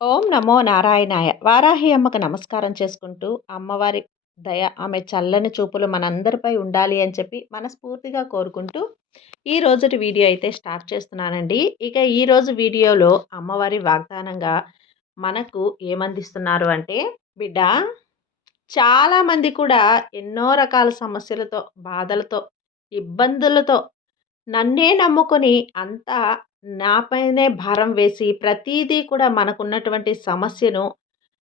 ఓం నమో నారాయణాయ. వారాహి అమ్మకు నమస్కారం చేసుకుంటూ, అమ్మవారి దయ, ఆమె చల్లని చూపులు మనందరిపై ఉండాలి అని చెప్పి మనస్ఫూర్తిగా కోరుకుంటూ, ఈ రోజుటి వీడియో అయితే స్టార్ట్ చేస్తున్నానండి. ఇక ఈరోజు వీడియోలో అమ్మవారి వాగ్దానంగా మనకు ఏమందిస్తున్నారు అంటే, బిడ్డ చాలామంది కూడా ఎన్నో రకాల సమస్యలతో, బాధలతో, ఇబ్బందులతో నన్నే నమ్ముకొని అంతా నాపైనే భారం వేసి ప్రతీదీ కూడా మనకున్నటువంటి సమస్యను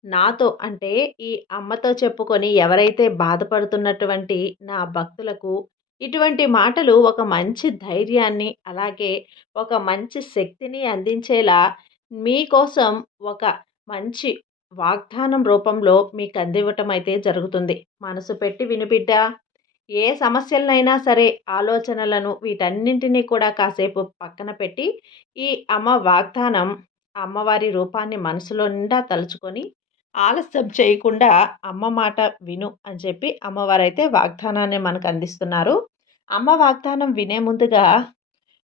నాతో అంటే ఈ అమ్మతో చెప్పుకొని ఎవరైతే బాధపడుతున్నటువంటి నా భక్తులకు ఇటువంటి మాటలు ఒక మంచి ధైర్యాన్ని అలాగే ఒక మంచి శక్తిని అందించేలా మీకోసం ఒక మంచి వాగ్దానం రూపంలో మీకు అందివ్వటం అయితే జరుగుతుంది. మనసు పెట్టి వినుబిడ్డ, ఏ సమస్యలనైనా సరే ఆలోచనలను వీటన్నింటినీ కూడా కాసేపు పక్కన పెట్టి ఈ అమ్మ వాగ్దానం అమ్మవారి రూపాన్ని మనసులో నిండా తలుచుకొని ఆలస్యం చేయకుండా అమ్మ మాట విను అని చెప్పి అమ్మవారైతే వాగ్దానాన్ని మనకు అందిస్తున్నారు. అమ్మ వాగ్దానం వినే ముందుగా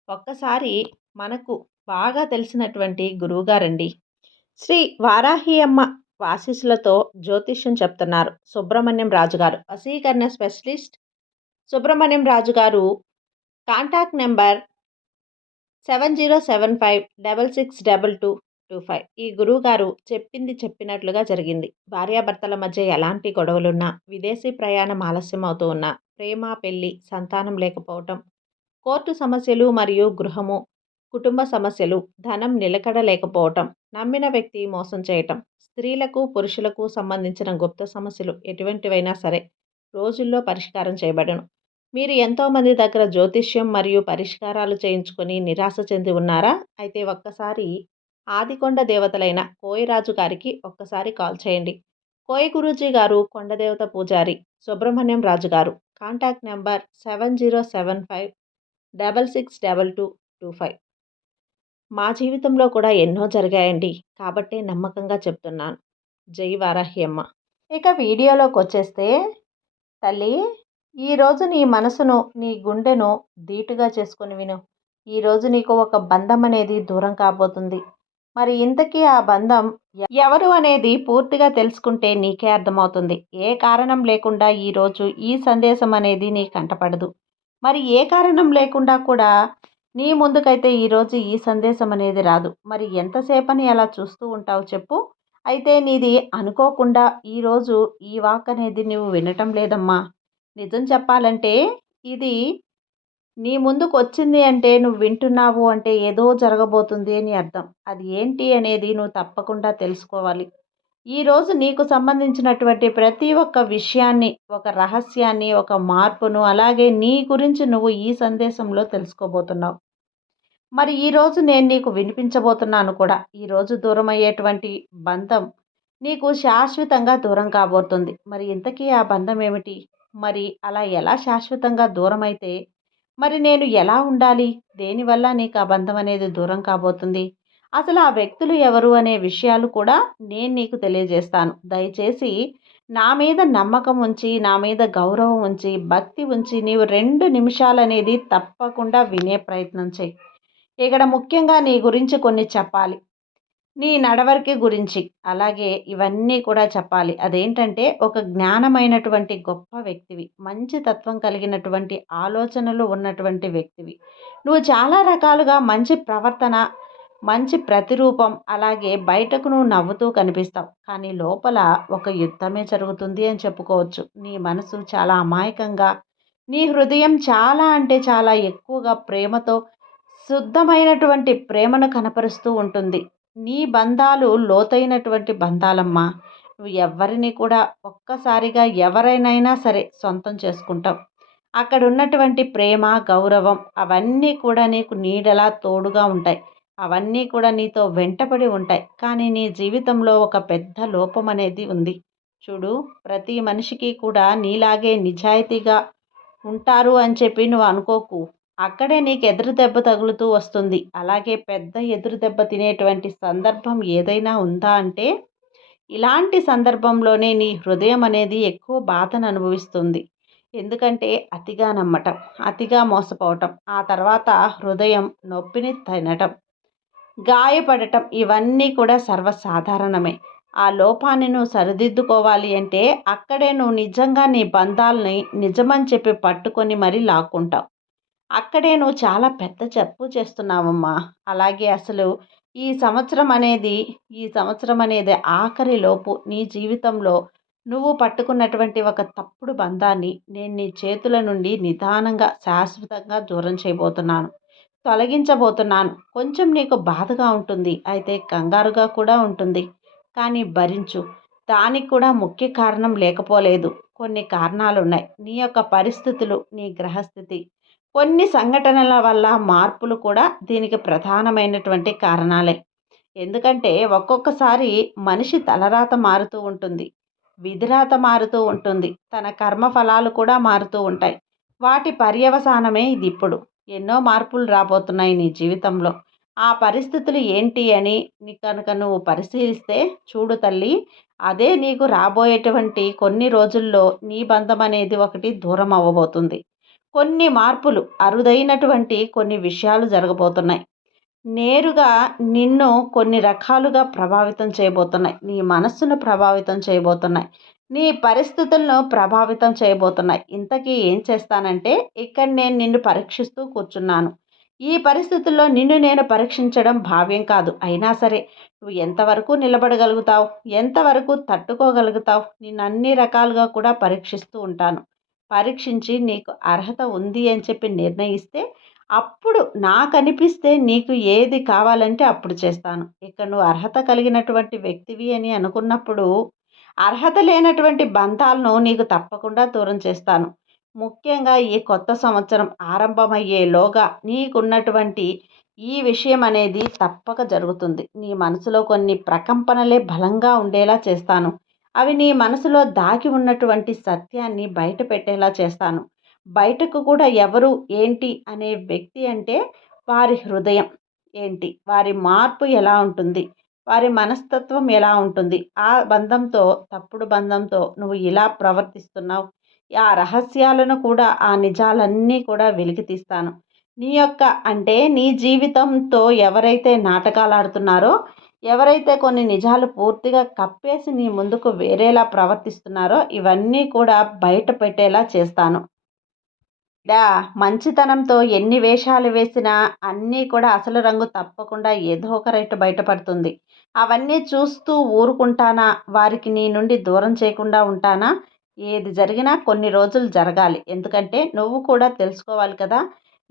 ఒక్కసారి మనకు బాగా తెలిసినటువంటి గురువుగారండి శ్రీ వారాహి అమ్మ ఆశీస్సులతో జ్యోతిష్యం చెప్తున్నారు సుబ్రహ్మణ్యం రాజు గారు, వశీకరణ స్పెషలిస్ట్ సుబ్రహ్మణ్యం రాజు గారు. Contact number 7075662225. ఈ గురువుగారు చెప్పింది చెప్పినట్లుగా జరిగింది. భార్యాభర్తల మధ్య ఎలాంటి గొడవలున్నా, విదేశీ ప్రయాణం ఆలస్యం అవుతూ ఉన్నా, ప్రేమ, పెళ్లి, సంతానం లేకపోవటం, కోర్టు సమస్యలు మరియు గృహము, కుటుంబ సమస్యలు, ధనం నిలకడ లేకపోవటం, నమ్మిన వ్యక్తి మోసం చేయటం, స్త్రీలకు పురుషులకు సంబంధించిన గుప్త సమస్యలు ఎటువంటివైనా సరే రోజుల్లో పరిష్కారం చేయబడను. మీరు ఎంతోమంది దగ్గర జ్యోతిష్యం మరియు పరిష్కారాలు చేయించుకొని నిరాశ చెంది ఉన్నారా? అయితే ఒక్కసారి ఆదికొండ దేవతలైన కోయరాజు గారికి ఒక్కసారి కాల్ చేయండి. కోయ గురూజీ గారు కొండదేవత పూజారి సుబ్రహ్మణ్యం రాజు గారు. Contact number 7075662225. మా జీవితంలో కూడా ఎన్నో జరిగాయండి, కాబట్టే నమ్మకంగా చెప్తున్నాను. జై వారాహి అమ్మ. ఇక వీడియోలోకి వచ్చేస్తే, తల్లి, ఈరోజు నీ మనసును, నీ గుండెను ధీటుగా చేసుకొని విను. ఈరోజు నీకు ఒక బంధం అనేది దూరం కాబోతుంది. మరి ఇంతకీ ఆ బంధం ఎవరు అనేది పూర్తిగా తెలుసుకుంటే నీకే అర్థమవుతుంది. ఏ కారణం లేకుండా ఈరోజు ఈ సందేశం అనేది నీ కంటపడదు. మరి ఏ కారణం లేకుండా కూడా నీ ముందుకైతే ఈరోజు ఈ సందేశం అనేది రాదు. మరి ఎంతసేపని అలా చూస్తూ ఉంటావు చెప్పు? అయితే నీది అనుకోకుండా ఈరోజు ఈ వాక్ అనేది నువ్వు వినటం లేదమ్మా. నిజం చెప్పాలంటే ఇది నీ ముందుకు వచ్చింది అంటే నువ్వు వింటున్నావు అంటే ఏదో జరగబోతుంది అని అర్థం. అది ఏంటి అనేది నువ్వు తప్పకుండా తెలుసుకోవాలి. ఈరోజు నీకు సంబంధించినటువంటి ప్రతి ఒక్క విషయాన్ని, ఒక రహస్యాన్ని, ఒక మార్పును, అలాగే నీ గురించి నువ్వు ఈ సందేశంలో తెలుసుకోబోతున్నావు. మరి ఈరోజు నేను నీకు వినిపించబోతున్నాను కూడా. ఈరోజు దూరం అయ్యేటువంటి బంధం నీకు శాశ్వతంగా దూరం కాబోతుంది. మరి ఇంతకీ ఆ బంధం ఏమిటి? మరి అలా ఎలా శాశ్వతంగా దూరం అయితే మరి నేను ఎలా ఉండాలి? దేనివల్ల నీకు ఆ బంధం అనేది దూరం కాబోతుంది? అసలు ఆ వ్యక్తులు ఎవరు అనే విషయాలు కూడా నేను నీకు తెలియజేస్తాను. దయచేసి నా మీద నమ్మకం ఉంచి, నా మీద గౌరవం ఉంచి, భక్తి ఉంచి నీవు 2 నిమిషాలనేది తప్పకుండా వినే ప్రయత్నం చెయ్యి. ఇక్కడ ముఖ్యంగా నీ గురించి కొన్ని చెప్పాలి. నీ నడవడిక గురించి, అలాగే ఇవన్నీ కూడా చెప్పాలి. అదేంటంటే ఒక జ్ఞానమైనటువంటి గొప్ప వ్యక్తివి. మంచి తత్వం కలిగినటువంటి ఆలోచనలు ఉన్నటువంటి వ్యక్తివి. నువ్వు చాలా రకాలుగా మంచి ప్రవర్తన, మంచి ప్రతిరూపం, అలాగే బయటకు నువ్వు నవ్వుతూ కనిపిస్తావు. కానీ లోపల ఒక యుద్ధమే జరుగుతుంది అని చెప్పుకోవచ్చు. నీ మనసు చాలా అమాయకంగా, నీ హృదయం చాలా అంటే చాలా ఎక్కువగా ప్రేమతో, శుద్ధమైనటువంటి ప్రేమను కనపరుస్తూ ఉంటుంది. నీ బంధాలు లోతైనటువంటి బంధాలమ్మా. నువ్వు ఎవరిని కూడా ఒక్కసారిగా ఎవరైనా సరే సొంతం చేసుకుంటావు. అక్కడ ఉన్నటువంటి ప్రేమ, గౌరవం అవన్నీ కూడా నీకు నీడలా తోడుగా ఉంటాయి. అవన్నీ కూడా నీతో వెంటపడి ఉంటాయి. కానీ నీ జీవితంలో ఒక పెద్ద లోపం అనేది ఉంది. చూడు, ప్రతి మనిషికి కూడా నీలాగే నిజాయితీగా ఉంటారు అని చెప్పి నువ్వు అనుకోకు. అక్కడే నీకు ఎదురు దెబ్బ తగులుతూ వస్తుంది. అలాగే పెద్ద ఎదురు దెబ్బ తినేటువంటి సందర్భం ఏదైనా ఉందా అంటే ఇలాంటి సందర్భంలోనే నీ హృదయం అనేది ఎక్కువ బాధను అనుభవిస్తుంది. ఎందుకంటే అతిగా నమ్మటం, అతిగా మోసపోవటం, ఆ తర్వాత హృదయం నొప్పిని తినటం. గాయపడటం ఇవన్నీ కూడా సర్వసాధారణమే. ఆ లోపాన్ని నువ్వు సరిదిద్దుకోవాలి అంటే అక్కడే నువ్వు నిజంగా నీ బంధాలని నిజమని చెప్పి పట్టుకొని మరీ లాక్కుంటావు. అక్కడే నువ్వు చాలా పెద్ద తప్పు చేస్తున్నావమ్మా. అలాగే అసలు ఈ సంవత్సరం అనేది ఈ సంవత్సరం అనేది ఆఖరిలోపు నీ జీవితంలో నువ్వు పట్టుకున్నటువంటి ఒక తప్పుడు బంధాన్ని నేను నీ చేతుల నుండి నిదానంగా శాశ్వతంగా దూరం చేయబోతున్నాను. తొలగించబోతున్నాను. కొంచెం నీకు బాధగా ఉంటుంది. అయితే కంగారుగా కూడా ఉంటుంది. కానీ భరించు. దానికి కూడా ముఖ్య కారణం లేకపోలేదు. కొన్ని కారణాలున్నాయి. నీ యొక్క పరిస్థితులు, నీ గ్రహస్థితి, కొన్ని సంఘటనల వల్ల మార్పులు కూడా దీనికి ప్రధానమైనటువంటి కారణాలే. ఎందుకంటే ఒక్కొక్కసారి మనిషి తలరాత మారుతూ ఉంటుంది. విధిరాత మారుతూ ఉంటుంది. తన కర్మ ఫలాలు కూడా మారుతూ ఉంటాయి. వాటి పర్యవసానమే ఇది ఇప్పుడు. ఎన్నో మార్పులు రాబోతున్నాయి నీ జీవితంలో. ఆ పరిస్థితులు ఏంటి అని కనుక నువ్వు పరిశీలిస్తే చూడు తల్లి, అదే నీకు రాబోయేటువంటి కొన్ని రోజుల్లో నీ బంధం అనేది ఒకటి దూరం అవ్వబోతుంది. కొన్ని మార్పులు, అరుదైనటువంటి కొన్ని విషయాలు జరగబోతున్నాయి. నేరుగా నిన్ను కొన్ని రకాలుగా ప్రభావితం చేయబోతున్నాయి. నీ మనస్సును ప్రభావితం చేయబోతున్నాయి. నీ పరిస్థితులను ప్రభావితం చేయబోతున్నాయి. ఇంతకీ ఏం చేస్తానంటే ఇక్కడ నేను నిన్ను పరీక్షిస్తూ కూర్చున్నాను. ఈ పరిస్థితుల్లో నిన్ను నేను పరీక్షించడం భావ్యం కాదు. అయినా సరే నువ్వు ఎంతవరకు నిలబడగలుగుతావు, ఎంతవరకు తట్టుకోగలుగుతావు, నిన్ను అన్ని రకాలుగా కూడా పరీక్షిస్తూ ఉంటాను. పరీక్షించి నీకు అర్హత ఉంది అని చెప్పి నిర్ణయిస్తే అప్పుడు నాకనిపిస్తే నీకు ఏది కావాలంటే అప్పుడు చేస్తాను. ఇక నువ్వు అర్హత కలిగినటువంటి వ్యక్తివి అని అనుకున్నప్పుడు అర్హత లేనటువంటి బంధాలను నీకు తప్పకుండా దూరం చేస్తాను. ముఖ్యంగా ఈ కొత్త సంవత్సరం ఆరంభమయ్యేలోగా నీకున్నటువంటి ఈ విషయం అనేది తప్పక జరుగుతుంది. నీ మనసులో కొన్ని ప్రకంపనలే బలంగా ఉండేలా చేస్తాను. అవి నీ మనసులో దాగి ఉన్నటువంటి సత్యాన్ని బయట పెట్టేలా చేస్తాను. బయటకు కూడా ఎవరు ఏంటి అనే వ్యక్తి అంటే వారి హృదయం ఏంటి, వారి మార్పు ఎలా ఉంటుంది, వారి మనస్తత్వం ఎలా ఉంటుంది, ఆ బంధంతో తప్పుడు బంధంతో నువ్వు ఇలా ప్రవర్తిస్తున్నావు, ఆ రహస్యాలను కూడా ఆ నిజాలన్నీ కూడా వెలికి తీస్తాను. నీ యొక్క అంటే నీ జీవితంతో ఎవరైతే నాటకాలు ఆడుతున్నారో, ఎవరైతే కొన్ని నిజాలు పూర్తిగా కప్పేసి నీ ముందుకు వేరేలా ప్రవర్తిస్తున్నారో ఇవన్నీ కూడా బయట పెట్టేలా చేస్తాను. మంచితనంతో ఎన్ని వేషాలు వేసినా అన్నీ కూడా అసలు రంగు తప్పకుండా ఏదో ఒక రైట్ బయటపడుతుంది. అవన్నీ చూస్తూ ఊరుకుంటానా? వారికి నీ నుండి దూరం చేయకుండా ఉంటానా? ఏది జరిగినా కొన్ని రోజులు జరగాలి. ఎందుకంటే నువ్వు కూడా తెలుసుకోవాలి కదా!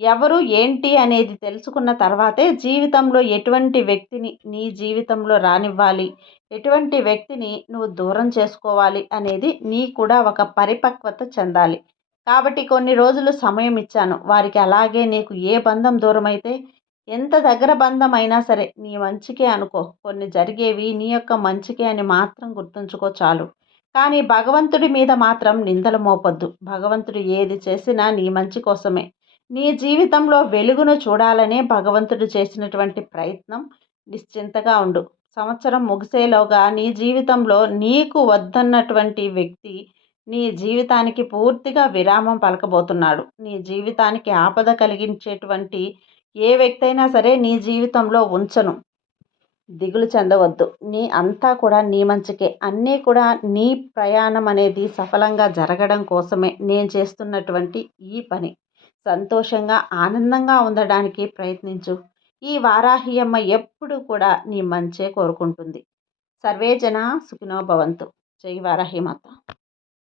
ఎవరు ఏంటి అనేది తెలుసుకున్న తర్వాతే జీవితంలో ఎటువంటి వ్యక్తిని నీ జీవితంలో రానివ్వాలి, ఎటువంటి వ్యక్తిని నువ్వు దూరం చేసుకోవాలి అనేది నీ కూడా ఒక పరిపక్వత చెందాలి. కాబట్టి కొన్ని రోజులు సమయం ఇచ్చాను. వారికి అలాగే నీకు ఏ బంధం దూరమైతే ఎంత దగ్గర బంధం అయినా సరే నీ మంచికే అనుకో. కొన్ని జరిగేవి నీ యొక్క మంచికే అని మాత్రం గుర్తుంచుకో చాలు. కానీ భగవంతుడి మీద మాత్రం నిందలు మోపొద్దు. భగవంతుడు ఏది చేసినా నీ మంచి కోసమే. నీ జీవితంలో వెలుగును చూడాలనే భగవంతుడు చేసినటువంటి ప్రయత్నం. నిశ్చింతగా ఉండు. సంవత్సరం ముగిసేలోగా నీ జీవితంలో నీకు వద్దన్నటువంటి వ్యక్తి నీ జీవితానికి పూర్తిగా విరామం పలకబోతున్నాడు. నీ జీవితానికి ఆపద కలిగించేటువంటి ఏ వ్యక్తి అయినా సరే నీ జీవితంలో ఉంచను. దిగులు చెందవద్దు. నీ అంతా కూడా నీ మంచికే. అన్నీ కూడా నీ ప్రయాణం అనేది సఫలంగా జరగడం కోసమే నేను చేస్తున్నటువంటి ఈ పని. సంతోషంగా, ఆనందంగా ఉండడానికి ప్రయత్నించు. ఈ వారాహి అమ్మ ఎప్పుడు కూడా నీ మంచే కోరుకుంటుంది. సర్వే జన సుఖినో భవంతు. జై వారాహి మాత.